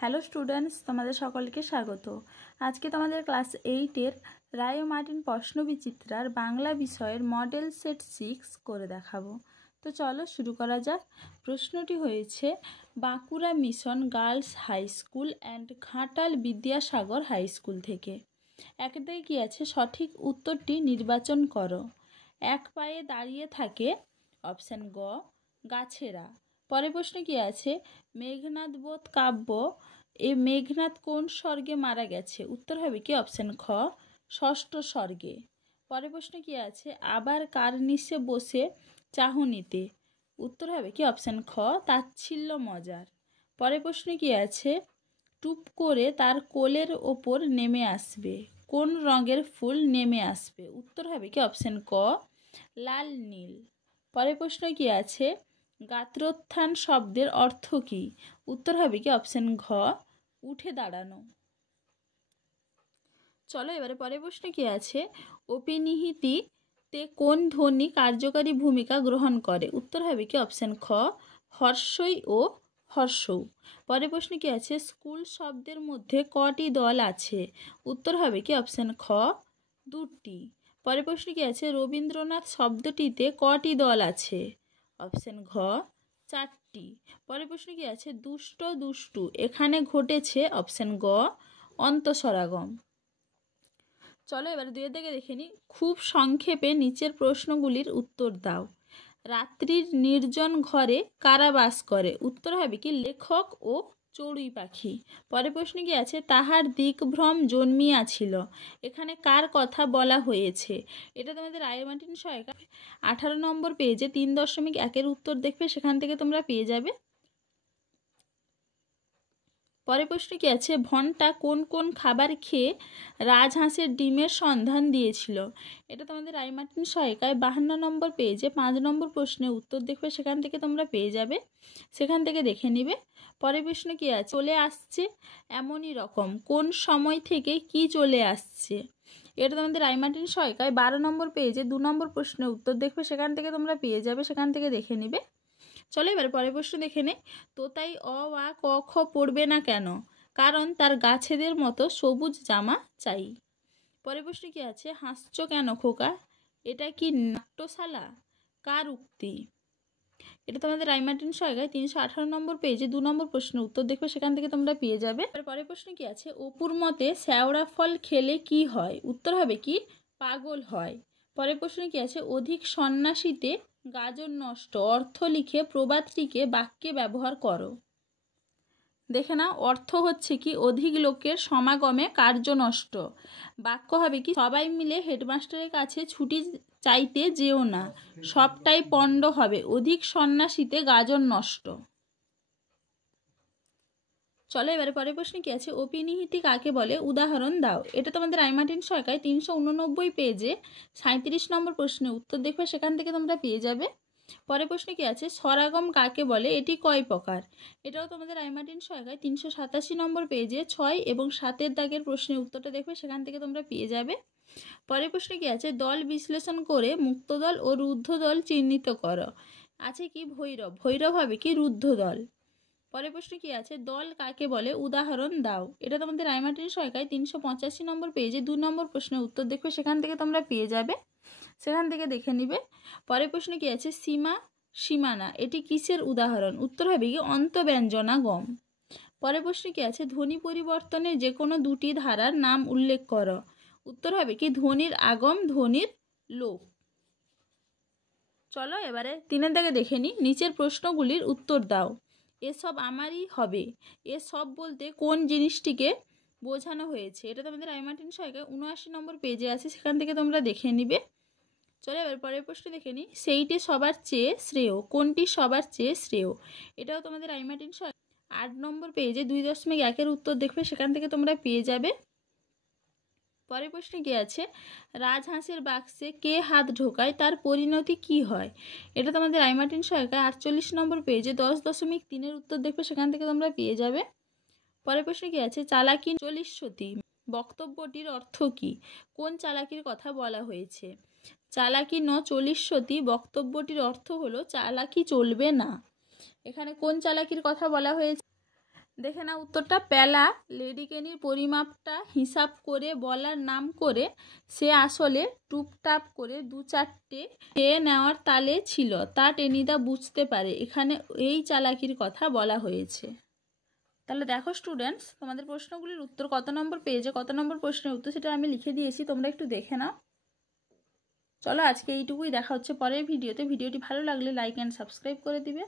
Hello students, তোমাদের সকলকে স্বাগত। আজকে তোমাদের ক্লাস 8-এর রায় ও মার্টিন প্রশ্নবিচিত্রার বাংলা বিষয়ের মডেল সেট 6 করে দেখাবো। তো চলো শুরু করা যাক। প্রশ্নটি হয়েছে Bankura mission girls high school and Ghatal Vidyasagar high school থেকে। একটাই কি আছে, সঠিক উত্তরটি নির্বাচন করো। এক পায়ে দাঁড়িয়ে থাকে, অপশান গ গাছেরা। পরের প্রশ্ন কি আছে, মেঘনাদ বধ কাব্য এ মেঘনাদ কোন স্বর্গে মারা গেছে? উত্তর হবে কি অপশান খ ষষ্ঠ স্বর্গে। পরের প্রশ্ন কি আছে, আবার কার নিচে বসে চাহনিতে? উত্তর হবে কি অপশান খ তাচ্ছিল্য মজার। পরের প্রশ্ন কি আছে, টুপ করে তার কোলের ওপর নেমে আসবে, কোন রঙের ফুল নেমে আসবে? উত্তর হবে কি অপশান ক লাল নীল। পরের প্রশ্ন কি আছে, গাত্রোত্থান শব্দের অর্থ কী? উত্তর হবে কি অপশান ঘ উঠে দাঁড়ানো। চলো এবারে পরের প্রশ্ন কি আছে, অপিনিহিতিতে কোন ধ্বনি কার্যকারী ভূমিকা গ্রহণ করে? উত্তর হবে কি অপশান খ হর্ষই ও হর্ষৌ। পরের প্রশ্ন কি আছে, স্কুল শব্দের মধ্যে কটি দল আছে? উত্তর হবে কি অপশান খ দুটি। পরের প্রশ্ন কি আছে, রবীন্দ্রনাথ শব্দটিতে কটি দল আছে? অপশান ঘ চারটি। পরের প্রশ্ন কি আছে, দুষ্ট দুষ্টু এখানে ঘটেছে? অপশান গ অন্তঃসরাগম। চলো এবারে দুইয়ের দিকে দেখে নিই। খুব সংক্ষেপে নিচের প্রশ্নগুলির উত্তর দাও। রাত্রির নির্জন ঘরে কারা বাস করে? উত্তর হবে কি লেখক ও চড়ুই পাখি। পরের প্রশ্ন কি আছে, তাহার দিকভ্রম জন্মিয়াছিল, এখানে কার কথা বলা হয়েছে? এটা তোমাদের রায় ও মার্টিন সহায়িকা 18 নম্বর পেজে 3.1 উত্তর দেখবে, সেখান থেকে তোমরা পেয়ে যাবে। পরের প্রশ্ন কি আছে, ভন্টা কোন কোন খাবার খেয়ে রাজহাঁসের ডিমের সন্ধান দিয়েছিল? এটা তোমাদের রায় মার্টিন সহায়িকায় 52 নম্বর পেজে 5 নম্বর প্রশ্নের উত্তর দেখবে, সেখান থেকে তোমরা পেয়ে যাবে, সেখান থেকে দেখে নিবে। পরের প্রশ্ন কি আছে, চলে আসছে এমনই রকম কোন সময় থেকে কি চলে আসছে? এটা তোমাদের রায় মার্টিন সহায়িকায় 12 নম্বর পেজে 2 নম্বর প্রশ্নের উত্তর দেখবে, সেখান থেকে তোমরা পেয়ে যাবে, সেখান থেকে দেখে নিবে। চলো এবারে পরের প্রশ্ন দেখে নে। তোতাই অ আ ক খ পড়বে না কেন? কারণ তার গাছেদের মতো সবুজ জামা চাই। পরের প্রশ্ন কি আছে, হাসছো কেন খোকা? এটা কি নাট্যশালা? কার উক্তি? এটা তোমাদের রায় মার্টিন সহায়িকায় 318 নম্বর পেজে 2 নম্বর প্রশ্নের উত্তর দেখবে, সেখান থেকে তোমরা পেয়ে যাবে। পরের প্রশ্ন কি আছে, অপুর মতে শ্যাওড়া ফল খেলে কি হয়? উত্তর হবে কি পাগল হয়। পরের প্রশ্ন কি আছে, অধিক সন্ন্যাসীতে গাজর নষ্ট অর্থ লিখে প্রবাদটিকে বাক্যে ব্যবহার করো। দেখে না, অর্থ হচ্ছে কি অধিক লোকের সমাগমে কার্য নষ্ট। বাক্য হবে কি সবাই মিলে হেডমাস্টারের কাছে ছুটি চাইতে যেও না, সবটাই পণ্ড হবে, অধিক সন্ন্যাসীতে গাজর নষ্ট। চলো এবারে পরের প্রশ্ন কি আছে, অপিনিহিতি কাকে বলে? উদাহরণ দাও। এটা তোমাদের রায় মার্টিন সহায়িকায় 389 পেজে 37 নম্বর প্রশ্নের উত্তর দেখবে, সেখান থেকে তোমরা পেয়ে যাবে। পরের প্রশ্ন কি আছে, স্বরাগম কাকে বলে? এটি কয় প্রকার? এটাও তোমাদের রায় মার্টিন সহায়িকায় 387 নম্বর পেজে 6 এবং 7 দাগের প্রশ্নের উত্তরটা দেখবে, সেখান থেকে তোমরা পেয়ে যাবে। পরের প্রশ্ন কি আছে, দল বিশ্লেষণ করে মুক্ত দল ও রুদ্ধ দল চিহ্নিত করো। আছে কি ভৈরব, ভৈরব হবে কি রুদ্ধ দল। পরের প্রশ্ন কি আছে, দল কাকে বলে? উদাহরণ দাও। এটা তোমাদের রায় মার্টিন সহায়িকায় 385 নম্বর পেজে 2 নম্বর প্রশ্নের উত্তর দেখবে, সেখান থেকে তোমরা পেয়ে যাবে, সেখান থেকে দেখে নিবে। পরের প্রশ্ন কি আছে, সীমা সীমানা এটি কিসের উদাহরণ? উত্তর হবে কি অন্তব্যঞ্জনা গম। পরের প্রশ্ন কি আছে, ধ্বনি পরিবর্তনের যে কোনো দুটি ধারার নাম উল্লেখ করো। উত্তর হবে কি ধ্বনির আগম, ধ্বনির লোপ। চলো এবারে 3 দাগে দেখে নিই, নিচের প্রশ্নগুলির উত্তর দাও। এসব আমারই হবে, এসব বলতে কোন জিনিসটিকে বোঝানো হয়েছে? এটা তোমাদের রায় মার্টিন সহায়িকায় 79 নম্বর পেজে আছে, সেখান থেকে তোমরা দেখে নিবে। চলো এবার পরের প্রশ্ন দেখে নিই, সেইটি সবার চেয়ে শ্রেয়, কোনটি সবার চেয়ে শ্রেয়? এটাও তোমাদের রায় মার্টিন সহায়িকায় 8 নম্বর পেজে 2.1 উত্তর দেখবে, সেখান থেকে তোমরা পেয়ে যাবে। পরের প্রশ্নে কি আছে, রাজহাঁসের বাক্সে কে হাত ঢোকায়, তার পরিণতি কি হয়? এটা তোমাদের রায় মার্টিন সহায়িকায় 48 নম্বর পেজে 10.3 উত্তর দেখবে, সেখান থেকে তোমরা পেয়ে যাবে। পরের প্রশ্নে কি আছে, চালাকি 40 সতী বক্তব্যটির অর্থ কি? কোন চালাকির কথা বলা হয়েছে? চালাকি 40 সতী বক্তব্যটির অর্থ হলো চালাকি চলবে না। এখানে কোন চালাকির কথা বলা হয়েছে? দেখে না উত্তরটা, প্যালা লেডিকেনির পরিমাপটা হিসাব করে বলার নাম করে সে আসলে টুপটাপ করে 2-4টে খেয়ে নেওয়ার তালে ছিল, তা টেনিদা বুঝতে পারে। এখানে এই চালাকির কথা বলা হয়েছে। তাহলে দেখো স্টুডেন্টস, তোমাদের প্রশ্নগুলির উত্তর কত নম্বর পেজে কত নম্বর প্রশ্নের উত্তর সেটা আমি লিখে দিয়েছি, তোমরা একটু দেখে নাও। চলো আজকে এইটুকুই, দেখা হচ্ছে পরের ভিডিওতে। ভিডিওটি ভালো লাগলে লাইক অ্যান্ড সাবস্ক্রাইব করে দিবে।